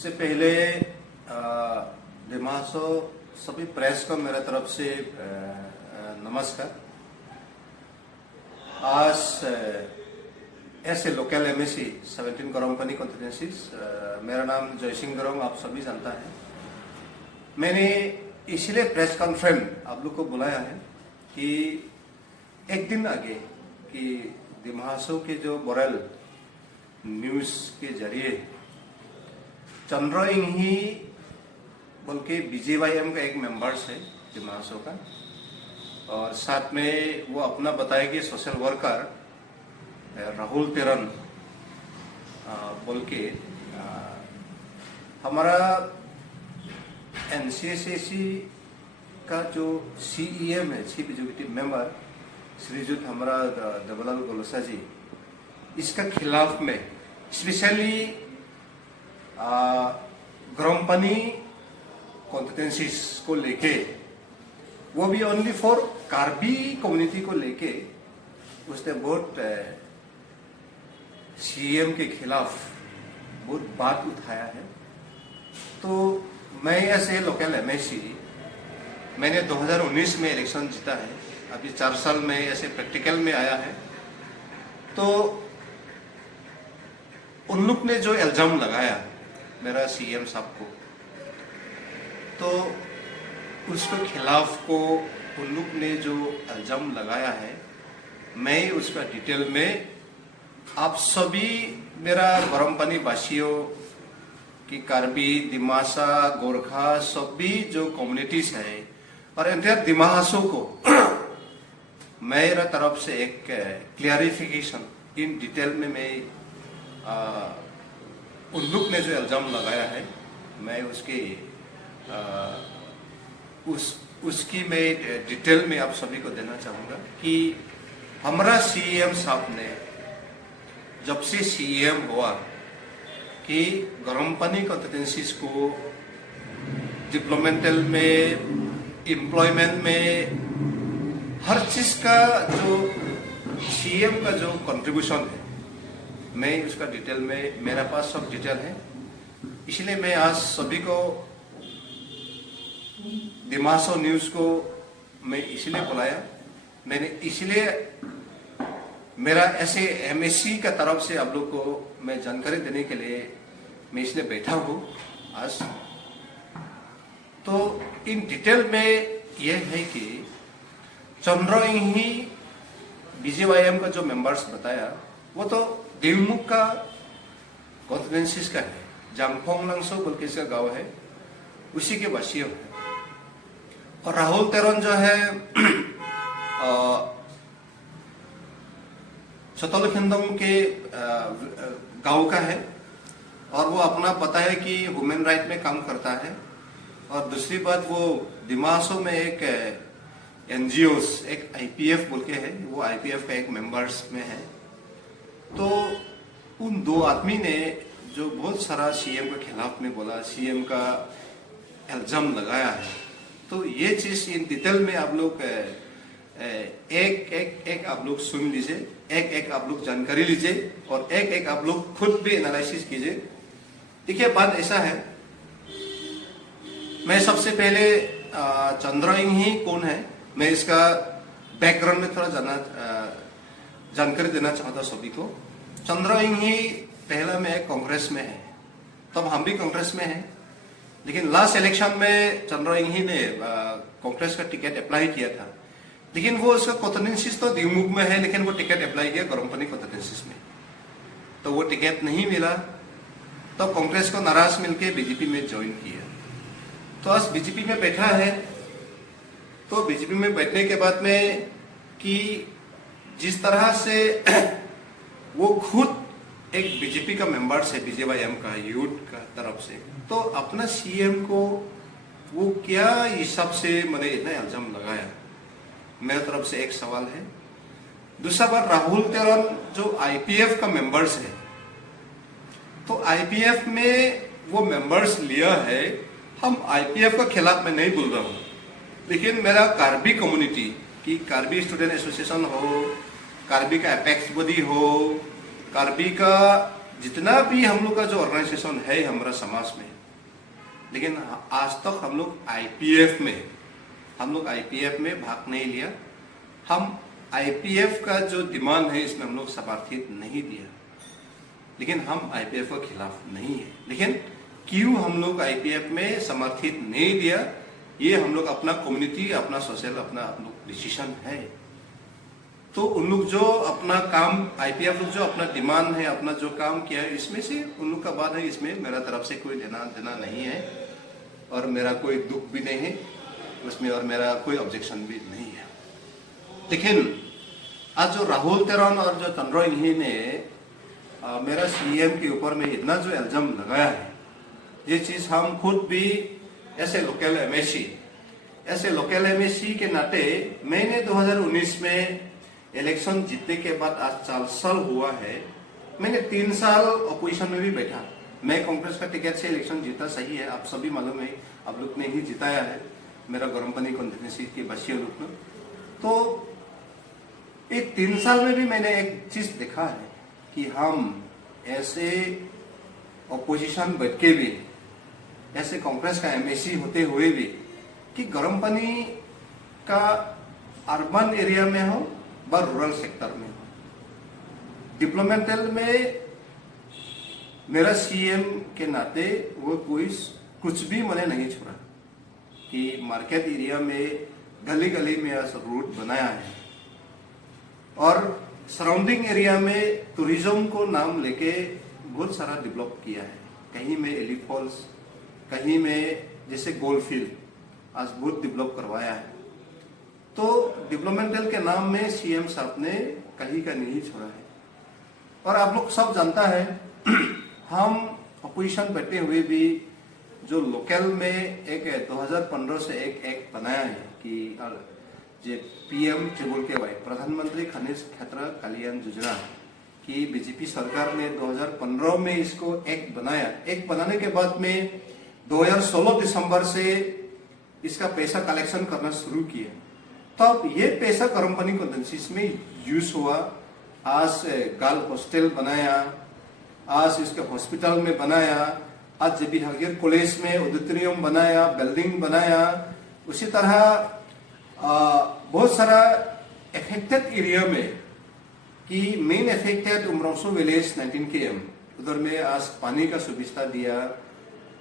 सबसे पहले दिमासो सभी प्रेस को मेरे तरफ से नमस्कार। आज ऐसे लोकल एमएससी 17 गरमपनी कॉन्स्टिट्यूएंसीज, मेरा नाम जयसिंह गरम, आप सभी जानता है। मैंने इसलिए प्रेस कॉन्फ्रेंस आप लोग को बुलाया है कि एक दिन आगे कि दिमासो के जो बोरेल न्यूज के जरिए चंद्र इंही बोल के बीजेवाईएम का एक मेंबर्स है दिमासो का, और साथ में वो अपना बताया कि सोशल वर्कर राहुल तेरन बोल के हमारा एनसीएसएसी का जो सीईएम है, चीफ एग्जीक्यूटिव मेंबर श्रीजुत हमारा देवलाल गोलसा जी, इसका खिलाफ में स्पेशली ग्रमपनी कॉन्स्टिट्यूएंसीज को लेके, वो भी ओनली फॉर कार्बी कम्युनिटी को लेके उसने बहुत सीएम के खिलाफ बहुत बात उठाया है। तो मैं ऐसे लोकल एमएससी, मैंने 2019 में इलेक्शन जीता है, अभी 4 साल में ऐसे प्रैक्टिकल में आया है। तो उन लोग ने जो इल्जाम लगाया मेरा सीएम साहब को, तो उसके खिलाफ को उन लोग ने जो इल्जाम लगाया है, मैं उसका डिटेल में आप सभी मेरा गरमपनी वासियों की कार्बी, दिमासा, गोरखा सभी जो कम्युनिटीज है और एंटायर दिमासो को मेरा तरफ से एक क्लियरिफिकेशन इन डिटेल में मैं उन लोग ने जो इल्जाम लगाया है, मैं उसकी मैं डिटेल में आप सभी को देना चाहूँगा कि हमारा सीएम साहब ने जब से सीएम हुआ कि गरमपनी कॉन्स्टिट्यूएंसीज को डेवलपमेंटल में, एम्प्लॉयमेंट में, हर चीज का जो सीएम का जो कंट्रीब्यूशन है, मैं उसका डिटेल में, मेरे पास सब डिटेल है। इसलिए मैं आज सभी को दिमासो न्यूज को मैं इसलिए बुलाया, मैंने इसलिए मेरा ऐसे एमएससी का तरफ से आप लोग को मैं जानकारी देने के लिए मैं इसलिए बैठा हूँ आज। तो इन डिटेल में यह है कि चंद्र इंही बीजेवाईएम का जो मेंबर्स बताया, वो तो देवमुख का कॉन्स्टिट्यूएंसीज का है, जामफोंग लंगसो बोल के इसका गाँव है, उसी के वासियों है। और राहुल तेरन जो है चतुलखिंदम के गांव का है, और वो अपना पता है कि ह्यूमन राइट में काम करता है। और दूसरी बात, वो दिमासो में एक एनजीओस, एक आईपीएफ बोल के है, वो आईपीएफ का एक मेंबर्स में है। तो उन दो आदमी ने जो बहुत सारा सीएम के खिलाफ में बोला, सीएम का इल्जाम लगाया है, तो ये चीज इन डिटेल में आप लोग एक आप लोग सुन लीजिए, एक आप लोग जानकारी लीजिए, और एक आप लोग खुद भी एनालिसिस कीजिए। देखिए, बात ऐसा है, मैं सबसे पहले चंद्र इंही कौन है, मैं इसका बैकग्राउंड में थोड़ा जानकारी देना चाहता सभी को। चंद्र इंही पहला में कांग्रेस में है, तब हम भी कांग्रेस में हैं, लेकिन लास्ट इलेक्शन में चंद्र इंही ने कांग्रेस का टिकट अप्लाई किया था, लेकिन वो उसका कॉन्स्टिट्यूएंसीज तो देवमुख में है, लेकिन वो टिकट अप्लाई किया गरमपनी कॉन्स्टिट्यूएंसीज में, तो वो टिकट नहीं मिला। तो कांग्रेस को नाराज मिलके बीजेपी में ज्वाइन किया। तो आज बीजेपी में बैठा है। तो बीजेपी में बैठने के बाद में कि जिस तरह से वो खुद एक बीजेपी का मेंबर्स है, बीजेवाईएम का यूथ का तरफ से, तो अपना सीएम को वो क्या हिसाब से मैंने इतना इल्जाम लगाया, मेरे तरफ से एक सवाल है। दूसरा बात, राहुल तेरन जो आईपीएफ का मेंबर्स है, तो आईपीएफ में वो मेंबर्स लिया है, हम आईपीएफ का खिलाफ मैं नहीं बोल रहा हूँ, लेकिन मेरा कार्बी कम्युनिटी की, कार्बी स्टूडेंट एसोसिएशन हो, कार्बी का एपेक्स बॉडी हो, कार्बी का जितना भी हम लोग का जो ऑर्गेनाइजेशन है हमारा समाज में, लेकिन आज तक हम लोग आईपीएफ में भाग नहीं लिया। हम आईपीएफ का जो डिमांड है इसमें हम लोग समर्थित नहीं दिया, लेकिन हम आईपीएफ के खिलाफ नहीं है। लेकिन क्यों हम लोग आईपीएफ में समर्थित नहीं दिया, ये हम लोग अपना कम्युनिटी, अपना सोशल, अपना डिसीजन है। तो उन लोग जो अपना काम, आईपीएफ लोग जो अपना डिमांड है, अपना जो काम किया है, इसमें से उन लोग का बात है, इसमें मेरा तरफ से कोई लेना देना नहीं है और मेरा कोई दुख भी नहीं है उसमें, और मेरा कोई ऑब्जेक्शन भी नहीं है। लेकिन आज जो राहुल तेरन और जो चंद्रा इन्हीं ने मेरा सीएम के ऊपर में इतना जो इल्जाम लगाया है, ये चीज हम खुद भी ऐसे लोकल एमएससी के नाते, मैंने 2019 में इलेक्शन जीतने के बाद आज 4 साल हुआ है, मैंने 3 साल अपोजिशन में भी बैठा। मैं कांग्रेस का टिकट से इलेक्शन जीता, सही है, आप सभी मालूम है, आप लोग ने ही जिताया है मेरा गरमपनी कॉन्स्टिट्यूंसी के बच्चे लोग ने। तो एक 3 साल में भी मैंने एक चीज देखा है कि हम ऐसे अपोजिशन बैठ के भी, ऐसे कांग्रेस का एमएससी होते हुए भी, कि गरमपनी का अर्बन एरिया में हो व रूरल सेक्टर में हो, डिप्लोमेंटल में मेरा सीएम के नाते वो कोई कुछ भी मैंने नहीं छोड़ा कि मार्केट एरिया में गली गली में ऐसा रूट बनाया है और सराउंडिंग एरिया में टूरिज्म को नाम लेके बहुत सारा डेवलप किया है। कहीं में एली फॉल्स, कहीं में जैसे गोल्ड फील्ड आज बहुत डेवलप करवाया है। तो डेवलपमेंटल के नाम में सीएम साहब ने कहीं का नहीं छोड़ा है। और आप लोग सब जानता है हम अपोजिशन बैठे हुए भी जो लोकल में एक 2015 से एक एक्ट बनाया है कि जो पीएम KY प्रधानमंत्री खनिज क्षेत्र कल्याण योजना की बीजेपी सरकार ने 2015 में इसको एक्ट बनाया। एक्ट बनाने के बाद में 2016 दिसंबर से इसका पैसा कलेक्शन करना शुरू किया। तब ये पैसा गरमपनी कॉन्स्टिट्यूंसी में यूज हुआ। आज गर्ल हॉस्टल बनाया, आज इसके हॉस्पिटल में बनाया, आज जेबी हकीर कॉलेज में ऑडिटोरियम बनाया, बिल्डिंग बनाया। उसी तरह बहुत सारा एफेक्टेड एरिया में कि मेन एफेक्टेड उमरौसो विलेज 19 km उधर में आज पानी का सुविधा दिया।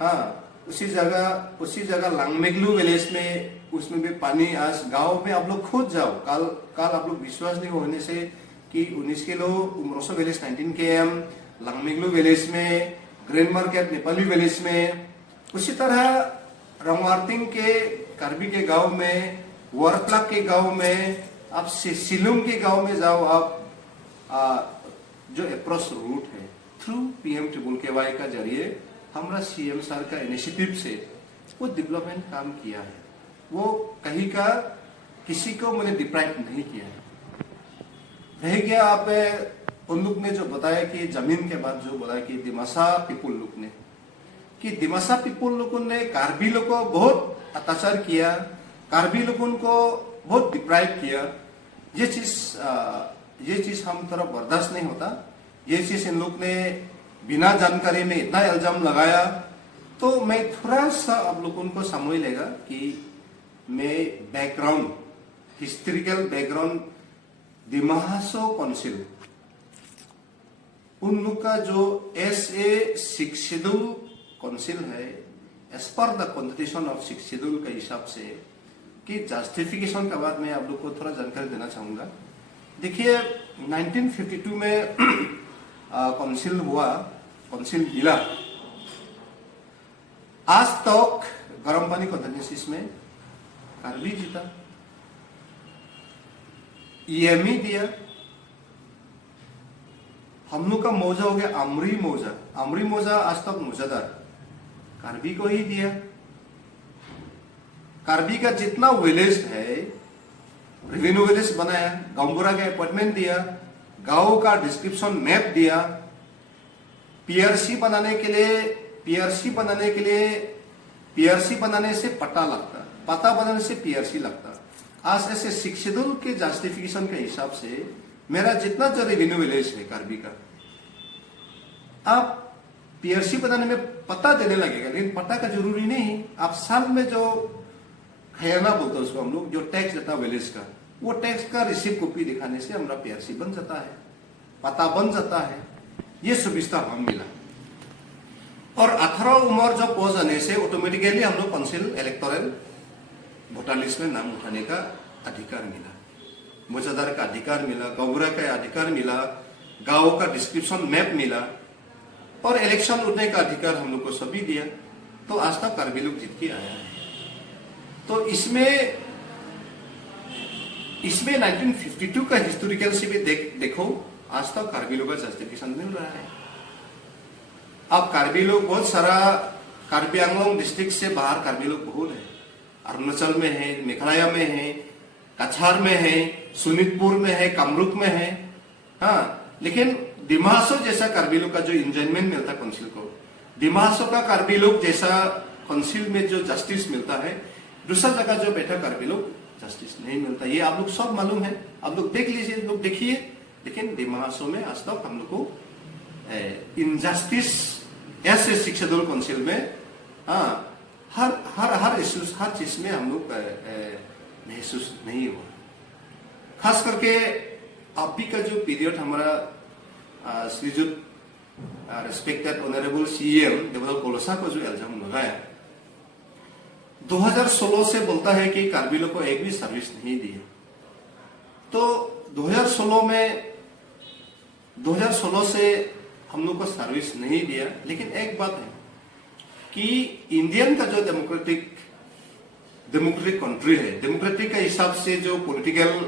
हाँ, उसी जगह लांगमेगलू विलेज में उसमें भी पानी आज गांव में आप लोग खुद जाओ, कल आप लोग विश्वास नहीं होने से कि 19 किलो उमरौसो विलेज 19 km, लांगमेगलू विलेज में, ग्रेन मार्केट नेपाली विलेज में, उसी तरह रंगवारतिंग के कार्बी के गांव में, वर्तलाक के गांव में, आप सिलुम के गांव में जाओ, आप जो अप्रोच रूट है थ्रू पीएम KY का जरिए हमारा सीएम सर का इनिशिएटिव से वो डेवलपमेंट काम किया है। वो कहीं का किसी को मैंने डिप्राइव नहीं किया है। रह गया आप उन लोग ने जो बताया कि जमीन के बाद जो बोला कि दिमासा पीपुल लोग ने, कि दिमासा पीपुल लोगों ने कार्बी लोग को बहुत अत्याचार किया, कार्बी लोगों को बहुत डिप्राइव किया। ये चीज हम थोड़ा बर्दाश्त नहीं होता। ये चीज इन लोग ने बिना जानकारी में इतना इल्जाम लगाया। तो मैं थोड़ा सा आप लोगों को समझ लेगा कि मैं background, historical background, Dima Hasao council उन लोग का जो SA 6 शेड्यूल काउंसिल है, as per the constitution of 6 schedule के हिसाब से, कि जस्टिफिकेशन के बाद मैं आप लोग को थोड़ा जानकारी देना चाहूंगा। देखिए 1952 में काउंसिल हुआ, काउंसिल मिला। आज तक गरमपनी कॉन्स्टिट्यूंसी में कार्बी जीता, EME दिया। हम लोग का मौजा हो गया आमरी मौजा आज तक मौजादार कार्बी को ही दिया। कार्बी का जितना विलेज है रेवेन्यू विलेज बनाया, गांवबुरा का अपॉइंटमेंट दिया, गांव का डिस्क्रिप्शन मैप दिया। PRC बनाने से पट्टा लगता, पता बनाने से PRC लगता। आज ऐसे 6 शेड्यूल के जस्टिफिकेशन के हिसाब से मेरा जितना जो रेवेन्यू विलेज है कार्बी का, आप पीआरसी बनाने में पता देने लगेगा, लेकिन पता का जरूरी नहीं। आप साल में जो खजाना बोलते हैं उसको हम लोग, जो टैक्स देता है विलेज का, वो टैक्स का रिसीव कॉपी दिखाने से हमारा पीआरसी बन जाता है, पता बन जाता है। ये सुविधा हम मिला। और 18 उम्र जब पहुंच जाने से ऑटोमेटिकली हम लोग काउंसिल इलेक्टोरल वोटर लिस्ट में नाम उठाने का अधिकार मिला, मुजादार का अधिकार मिला, गौरा का अधिकार मिला, गांव का डिस्क्रिप्शन मैप मिला, और इलेक्शन उठने का अधिकार हम लोग को सभी दिया। तो आज तक कार्बी लोग जीत के आया है। तो इसमें 1952 का हिस्टोरिकल से भी देखो, आज तक कार्बी लोग का जस्टिफिकेशन मिल रहा है। अब कार्बी लोग बहुत सारा, कार्बी आंगलोंग डिस्ट्रिक्ट से बाहर कार्बी लोग बहुत है, अरुणाचल में है, मेघालय में है, कछार में है, सोनितपुर में है, कामरूप में है। हाँ, लेकिन डिमा हासाव जैसा कार्बी लोग का जो इंजॉयमेंट मिलता है काउंसिल को, डिमा हासाव का कार्बी लोग जैसा काउंसिल में जो जस्टिस मिलता है, दूसरा जगह जो बैठा कार्बी लोग जस्टिस नहीं मिलता। ये आप लोग सब मालूम है, आप लोग देख लीजिए, लोग देखिए। लेकिन डिमा हासाव में आज तक हम लोग को इनजस्टिस ऐसे शिक्षा दल काउंसिल में, हाँ, हर इश्यूज, हर चीज में हम लोग महसूस नहीं हुआ। खास करके अभी का जो पीरियड हमारा श्रीजुत रेस्पेक्टेड ऑनरेबल सीएम देवदत्त कोलोसा को जो इल्जाम लगाया 2016 से, बोलता है कि कार्बी लोग को एक भी सर्विस नहीं दिया। तो 2016 से हम लोग को सर्विस नहीं दिया। लेकिन एक बात है कि इंडियन का जो डेमोक्रेटिक कंट्री है, डेमोक्रेटिक के हिसाब से जो पॉलिटिकल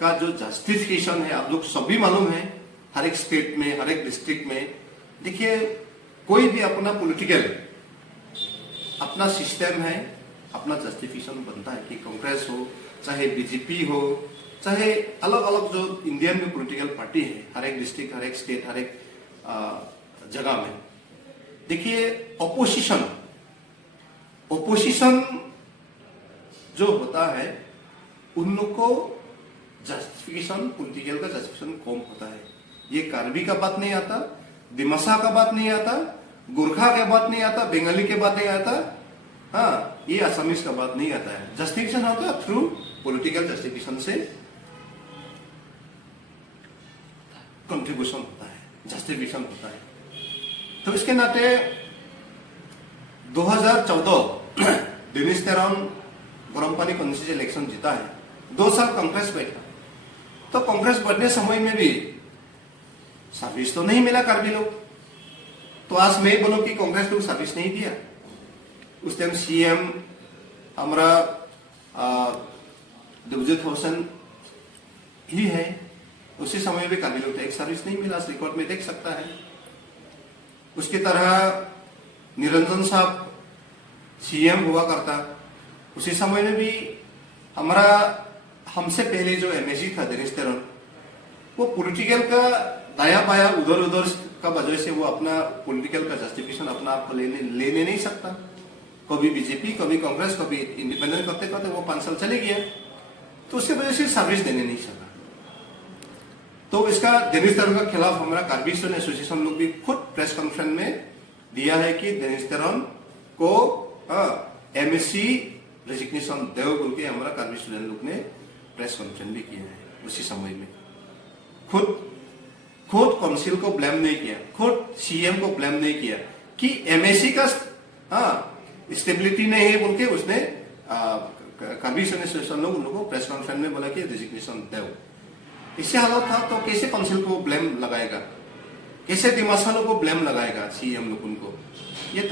का जो जस्टिफिकेशन है, आप लोग सभी मालूम है, हर एक स्टेट में, हर एक डिस्ट्रिक्ट में। देखिए, कोई भी अपना पॉलिटिकल, अपना सिस्टम है, अपना जस्टिफिकेशन बनता है कि कांग्रेस हो, चाहे बीजेपी हो, चाहे अलग अलग जो इंडियन में पॉलिटिकल पार्टी है, हर एक डिस्ट्रिक्ट, हर एक स्टेट, हर एक जगह में। देखिए, ओपोजिशन जो होता है, उन लोग को जस्टिफिकेशन, पॉलिटिकल का जस्टिफिकेशन कम होता है। ये कार्बी का बात नहीं आता, दिमासा का बात नहीं आता, गोरखा का बात नहीं आता, बंगाली के बात नहीं आता, हाँ, ये असमीज का बात नहीं आता है। जस्टिफिकेशन होता है थ्रू पॉलिटिकल जस्टिफिकेशन से कंट्रीब्यूशन होता है, जस्टिफिकेशन होता है। तो इसके नाते 2014 डेनिस तेरोन गोरमपानी कॉन्स्टिट्यूंसी इलेक्शन जीता है। 2 साल कांग्रेस बैठा, तो कांग्रेस बढ़ने समय में भी सर्विस तो नहीं मिला कार्बी लोग। तो आज मैं बोलूं कि कांग्रेस लोग सर्विस नहीं दिया। उस टाइम सीएम हमारा देवजीत होसन ही है, उसी समय भी कार्बी लोग एक सर्विस नहीं मिला, रिकॉर्ड में देख सकता है। उसकी तरह निरंजन साहब सीएम हुआ करता, उसी समय में भी हमारा, हमसे पहले जो एमएसी था डेनिस तेरोन, वो पॉलिटिकल का दाया बाया उधर उधर का वजह से वो अपना पॉलिटिकल का जस्टिफिकेशन अपना आप को लेने नहीं सकता। कभी बीजेपी, कभी कांग्रेस, कभी इंडिपेंडेंट करते करते वो 5 साल चले गया, तो उसके वजह से सर्विस देने नहीं सका। तो इसका डेनिस तेरोन के खिलाफ हमारा कार्बी स्टूडेंट एसोसिएशन लोग भी खुद प्रेस कॉन्फ्रेंस में दिया है कि डेनिस तेरोन को एमएससी रेजिग्नेशन देव बोल के हमारा कार्बी स्टूडेंट लोग ने प्रेस कॉन्फ्रेंस भी किया है। उसी समय में खुद काउंसिल को ब्लेम नहीं किया, खुद सीएम को ब्लेम नहीं किया कि एमएससी का स्टेबिलिटी नहीं है बोल के उसने कार्बी स्टूडेंट एसोसिएशन लोग उन लोगों को प्रेस कॉन्फ्रेंस में बोला कि रेजिग्नेशन देव। इससे हालत था तो कैसे काउंसिल को ब्लेम लगाएगा, कैसे दिमासा लोग को ब्लेम लगाएगा सीएम लोग उनको, ये तो